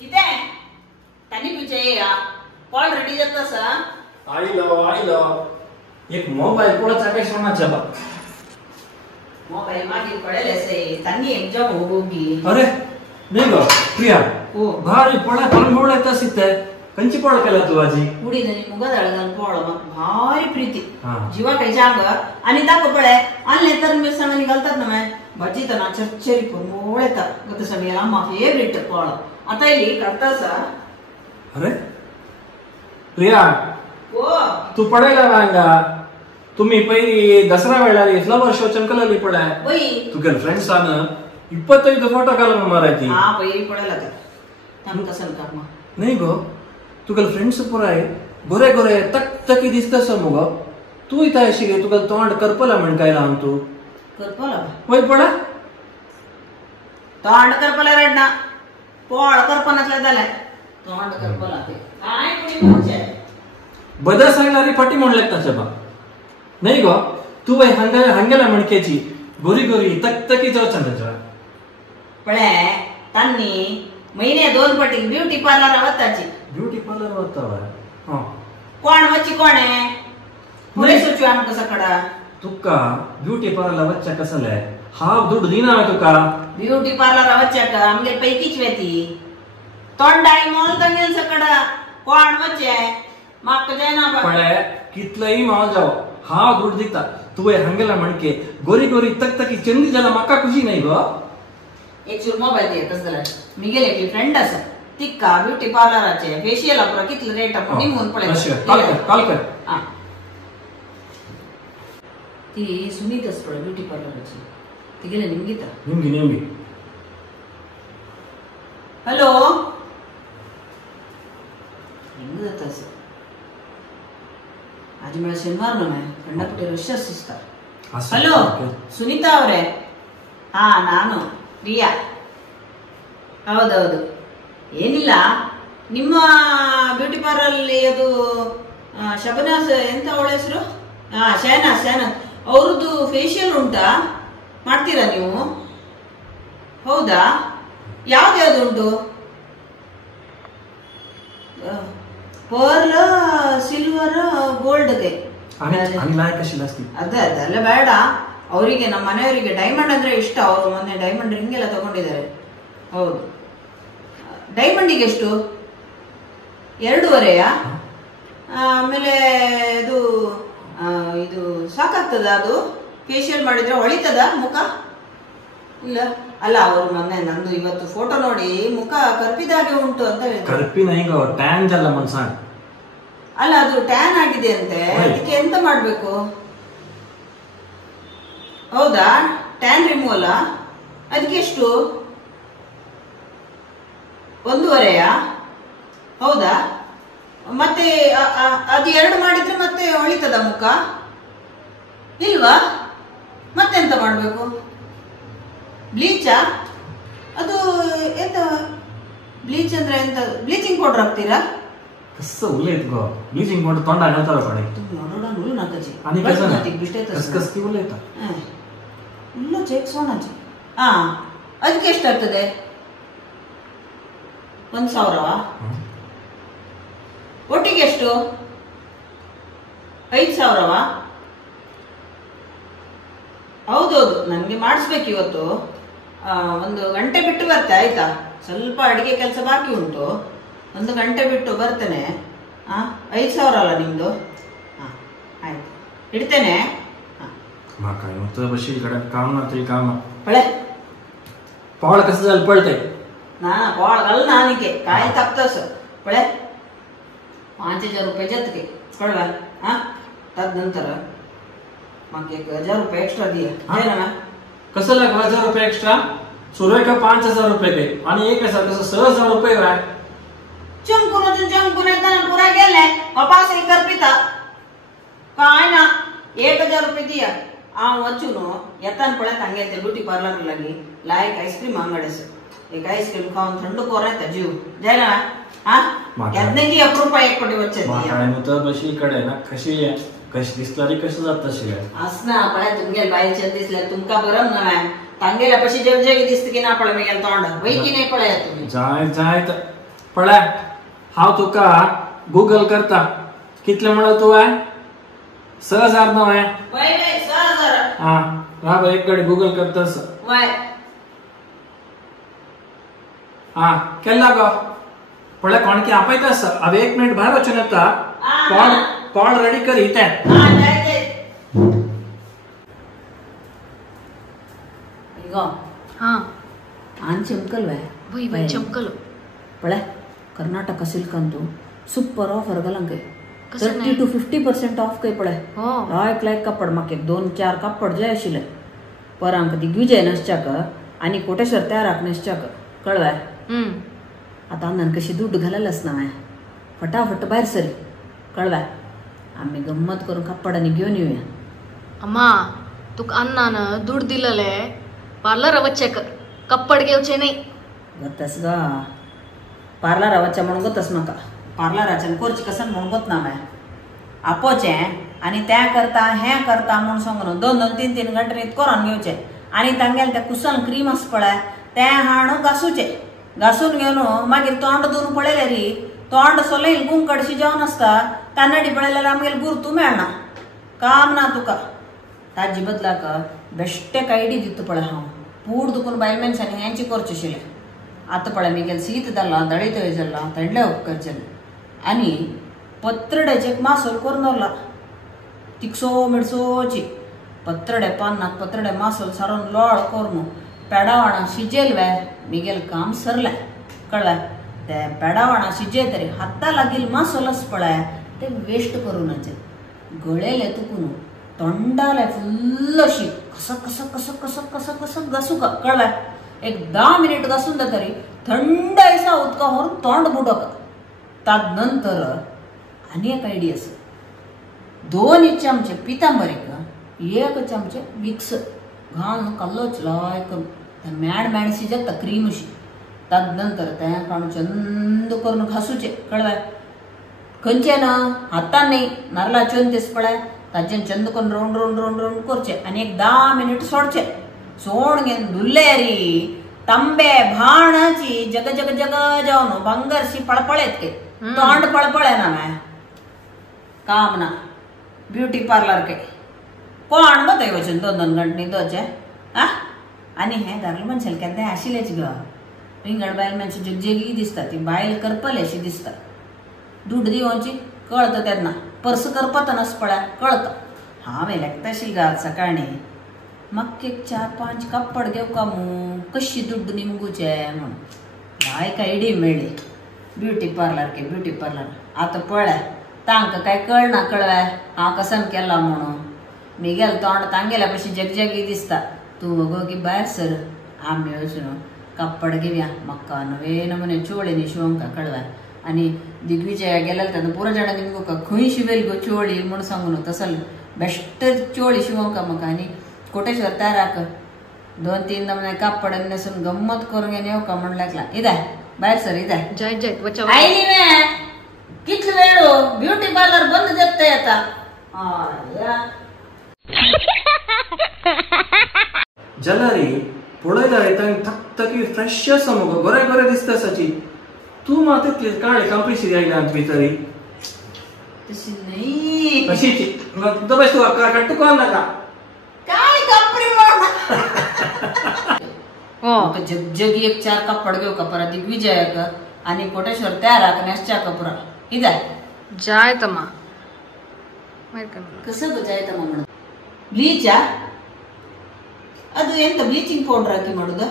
इथे त्यांनी तुझे या कॉल रेडी जात सा आईलो एक मोबाईल कोणाचा काय सोनाचा बा मोबाईल मागे पडेल असे त्यांनी एक्झाम होगी अरे नाही गो प्रिया ओ भारी पडा पण मोडला तसिते कंची पड केला तू आजी उडी ननी मुगदाळ घाल पोळ भारी प्रीती हा. जीवा काही जांग आणि दाख पळे आणले तर मिरसांग घालतात ना मैं भजी तना चरचरी पण मोळेता गत सगळ्याला मा फेवरेट पोळ आता इली करतासा अरे प्रिया ओ तू पडेला वांगा तुम्ही पहिली दसरा वेळाली फ्लवर शो चंकलली पडाय वई तू गर्लफ्रेंड सान 25 फोटो काढून मारायची हा पहिली पडेला तर तम कसन का मा नाही गो तू गर्लफ्रेंड्स पुराय गोरे गोरे तक तकी दिसतस मग तू इथं अशी गे तुका तोंड करपला म्हण काय लावून तू करपला वय पडा तोंड करपला रडना पोळ करपनातला झालाय तोंड करपला ते काय कोणी म्हणजे बदल सांगला रे फटी म्हणलेत त्याच्या बा नाही गो तू वय हंगेला म्हणकेची गोरी गोरी तक तकी जाऊ त्याच्या पळे त्यांनी महिने 2 पटी ब्युटी पार्लर आवताची ब्युटी पार्लर होता हा कोण वच्ची कोण आहे पुरे सोचू आमक सकडा तुका ब्युटी पार्लर बच्चा कसला आहे हा दुड दिना तुका ब्युटी पार्लर आवच्च्या का आमगे पैकीच वेती तोंडाई मोल तंगेल सकडा कोण वच्चे माक जायना बा पळे कितलंही माव जाव हा दुड दिता तू वय हंगेला म्हणके गोरी गोरी तक तकी चंदी झाला मका खुशी नाही गो एक चूर मोबाईल दे तस झाला मी गेले की फ्रेंड असा तिक्का ब्युटी पार्लराचे फेशियल अपरा कितलं रेट आपण निमून पळे कॉल कर हा ती सुनीतच पळे ब्युटी पार्लराची ती गेले निमगीता निम्गी हॅलो ಹೆಂಗ್ जातास आज मला शनिवार ना ಕಂಡಪಟ್ಟೆ ರಶ್ ಸಿಸ್ತಾ ಹಲೋ ಸುನೀತಾ ಅವರೇ ಹಾ ನಾನು ಪ್ರಿಯಾ ಹೌದೌದು ಏನಿಲ್ಲ ನಿಮ್ಮ ಬ್ಯೂಟಿ ಪಾರ್ಲರ್ ಅಲ್ಲಿ ಅದು ಶಬನಾಸ್ ಎಂತ ಅವಳ ಹೆಸರು ಶಹನಾಸ್ ಅವ್ರದ್ದು ಫೇಶಿಯಲ್ ಉಂಟಾ ಮಾಡ್ತೀರಾ ನೀವು ಹೌದಾ ಯಾವ್ದು ಉಂಟು ಪರ್ಲ್ ಸಿಲ್ವರ್ ಗೋಲ್ಡ್ ಗೆ ಅದೆಲ್ಲ ಬೇಡ ಅವರಿಗೆ ನಮ್ಮ ಮನೆಯವರಿಗೆ ಡೈಮಂಡ್ ಅಂದ್ರೆ ಇಷ್ಟ ಅವರು ಮೊನ್ನೆ ಡೈಮಂಡ್ ರಿಂಗ್ ಎಲ್ಲ ತಗೊಂಡಿದ್ದಾರೆ ಹೌದು ಡೈಮಂಡಿಗೆ ಎಷ್ಟು 2.5 ಆಮೇಲೆ ಇದು ಇದು ಸಾಕಾಗ್ತದ ಅದು ಫೇಶಿಯಲ್ ಮಾಡಿದ್ರೆ ಹೊಳಿತದ ಮುಖ ಇಲ್ಲ ಅಲ್ಲ ಅವರು ಮೊನ್ನೆ ನಂದು ಇವತ್ತು ಫೋಟೋ ನೋಡಿ ಮುಖ ಕರ್ಪಿದಾಗೆ ಉಂಟು ಅಂತ ಕರ್ಪಿನ ಈಗ ಟ್ಯಾನ್ ಜಲ್ಲ ಮನ್ಸಾನ್ ಅಲ್ಲ ಅದು ಟ್ಯಾನ್ ಆಗಿದೆ ಅಂತೆ ಅದಕ್ಕೆ ಎಂತ ಮಾಡ್ಬೇಕು ಹೌದಾ ಟ್ಯಾನ್ ರಿಮೂವಲ್ ಅದಕ್ಕೆ ಎಷ್ಟು 1.5 ಹೌದಾ ಮತ್ತೆ ಅದು 2 ಮಾಡಿದ್ರೆ ಮತ್ತೆ ಹೊಳಿತದ ಮುಖ ಇಲ್ವಾ ಮತ್ತೆಂತ ಮಾಡ್ಬೇಕು ಬ್ಲೀಚಾ ಅದು ಎಂತ ಬ್ಲೀಚ್ ಅಂದ್ರೆ ಎಂತ ಬ್ಲೀಚಿಂಗ್ ಪೌಡರ್ ಹಾಕ್ತೀರಾ ಕಸ್ಸ ಉಲ್ಲೆ ಇದ್ಗೋ ಬ್ಲೀಚಿಂಗ್ ಪೌಡರ್ ತೊಂಡ ಹೇಳ್ತಾರ ಕಣೆ ನೋಡೋಣ ನುಲು ನಾಕಜಿ आणि कसं नाही ಬಿಷ್ಟೇ ಕಸ್ ಕಸ್ ಕಿ ಉಲ್ಲೆ ಇತ್ತ ಉಲ್ಲು ಚೆಕ್ ಸೋಣಾಜಿ ಅದಕ್ಕೆ ಎಷ್ಟು ಆಗ್ತದೆ 1,000 ಒಟ್ಟಿಗೆ ಎಷ್ಟು 5,000 ಹೌದೌದು ನನಗೆ ಮಾಡಿಸ್ಬೇಕು ಇವತ್ತು 1 ಗಂಟೆ ಬಿಟ್ಟು ಬರ್ತೆ ಆಯ್ತಾ ಸ್ವಲ್ಪ ಅಡಿಗೆ ಕೆಲಸ ಬಾಕಿ ಉಂಟು 1 ಗಂಟೆ ಬಿಟ್ಟು ಬರ್ತೇನೆ 5,000 ಅಲ್ಲ ನಿಮ್ದು ಆಯ್ತು ಇಡ್ತೇನೆ काय मग बशील कडे काम ना ते काम पळे पावळ कसं झालं पळते ना पावळ घाल नानिके काय तपतस पळे 5,000 रुपये जतके कळलं तद नंतर मग 1,000 रुपये एक्स्ट्रा दिया आहे ना कसं लाग 1,000 रुपये एक्स्ट्रा सुरू का 5,000 रुपये काही आणि एक असं कसं 6,000 रुपये राय चमकुन येताना पुरा गेले पप्पा से करपिता काय ना 1,000 रुपये दिया वचून येताना पळत हंगे ब्युटी पार्लर लागी लायक आईस्क्रीम अंगडस एक आईस्क्रीम खाऊन थंड कोरायता जीव जायला यादनेकी अप्रूप एक पटी वच्चे काय मग बशील कडे ना कशी दिसणारी कसं जात तशी असना पळ्या तुमगे बाईचे दिसले तुमका बरं ना तांगेला पशी जग जग दिसत की ना पळ मी गेल तोंड वैकी नाही पळ्या तुम्ही जाय पळ्या हांव तुका गूगल करता कितले म्हणत तू 6,000 न्हू वय वय 6,000 हा राब एक कडे गूगल करतास वय हा केला गो पळ्या कोणकी आपयतास अब 1 मिनिट भायर वचून येता कॉल रेडी कर इथे इगो ಹಾ ಆನ್ ಚಮಕಲ್ವೇ ವೈ ಚಮಕಲು ಪಳೆ ಕರ್ನಾಟಕ ಸಿಲ್ಕ್ ಅಂತೂ ಸೂपर ऑफर गलंगे कसं 30 to 50% ऑफ काही पळे हो लायक कपड म्हाका 2-4 कपड जाय आशिल्ले परांक ती विजय नसच्याक आनी कोटेश्वर तयाराक नसच्याक कळवा आतां नन कशी दुड्ड घाललस ना हांवें फटाफट भायर सरी कळवा आमी गंमत करून कपड आनी घेवन येवया ಅಮ್ಮ तुक अन्नान ದುಡ್ಡು दिलले पार्लर वचेक कप्पड घेवचे नाही गतस गा पार्लराच्या म्हणून गतस म्हाका पार्लराच्यान करचें कसन म्हणून गत ना हांवें आपोवचें आनी त्या करता हें करता म्हूण सांगून 2-3 घंटे न्हीद करून घेवचें आनी तांगेलें तें कुसन क्रीम आसा पळय तें हाडून घासूचें घासून घेवन मागीर तोंड धुवन पळयलें री तोंड सोलयन गुंकडशी जेवण आसता कन्नडी पळयल्यार आमगेलें गुर्तू मेळना काम ना तुका ताजे बदलाक बेश्टेक आयडी दिता पळय हांव पूड दुखून बायल मनशांनी हेंची करचें आशिल्लें आतां पळय मिगेल शीत जालां दळीतय जालां थंडले उपकारचें आनी पत्रड्याचे मासोल करून दवरला तिकसो मिडसोची पत्रडे पानाक पत्रडे मासोल सारून लोळ करून पेडावणां शिजेल वे मिगेल काम सरलें कळ्ळें ते पेडावणां शिजे तरी हाता लागील मासोल आस पळय ते वेस्ट करूनाचे गळेले तुकून तोंडाले फुल्ल अशी कसक कसक कसक कसक कसक कसक घासू का कळ्ळें एक 10 मिनिट घासून दा तरी थंड ऐसा उदका व्हरून तोंड बुडोवप ताद नंतर आनी एक आयडिया आसा 2 चमचे पितांबरीक 1 चमचे विक्स घालून कल्लोच लाय करून मॅड शिजता क्रीम अशी ताद नंतर तें काडून चंद करून घासूचें कळ्ळें खंयचें ना हातान न्ही नारळाचें तेस पळय ताजें चंद करून रावंड करचें आनी एक 10 मिनिट सोडचें सोड घेवन धुल्ले री तांबे भाणाची जग जग जग जावन भांगरशी पळपळेत के तोंड पळपळे ना हांवें काम ना ब्युटी पार्लर के कोण गो थंय वचून 2-2 घंटे न्हिदोवचें आ आनी हें दादले मनशाल केन्नाय आशिल्लेच ग रिंगण बायल मनशां जगजेगी दिसता ती बायल करपले अशी दिसता दूड दिवची कळता तेन्ना पर्स करपता नस पळय कळता हांवें लेखताशी घाल सकाळी म्हाका एक 4-5 कपड घेवका मू कशी दुड्ड निमगुचे म्हूण बायक आयडी मेळ्ळी ब्युटी पार्लर के ब्युटी पार्लर आतां पळय तांकां काय कळना कळ्ळें हांव कसन केला म्हणून मिगेल तोंड तांगेल्या भशेन जगजगी दिसता तूं गो की भायर सर आमी वचून कपड घेवया म्हाका नवे नमुने चोळीनी शिवंक कळ्ळें आनी दिग्विजया गेल्या तेन्ना पुरो जाणां निमगो खंय शिवेल गो चोळी म्हूण सांगून तसल बेश्ट चोळी शिवंक म्हाका आनी कोटेश्वर तयाराक 2-3 नमुने कपड न्हेसून गंमत करून घेवन येवका म्हण लागला इदा भायर सर इदा जय जय वचा आयली वे कितलो वेळ ब्युटी पार्लर बंद जाता येता जाल्यार पळयल्यार तांकां थकथकी फ्रेश आसा मुगो बरें बरें दिसता साची तूं मात तितली काळी कंपनी आयल्या आमच्या भितरी तशी नाही अशीची दबाय तूं कट्टुकोन नाका काय कंपनी म्हाका जगजगी एक 4 कपड घेवका परत दिग्विजयाक आनी कोटेश्वर तयाराक नेसच्या कपडा इदा जायतಮ್ಮ कसं जायतಮ್ಮ म्हणून ಬ್ಲೀಚಾ ಅದು ಎಂತ ಬ್ಲೀಚಿಂಗ್ ಪೌಡರ್ ಹಾಕಿ ಮಾಡೋದು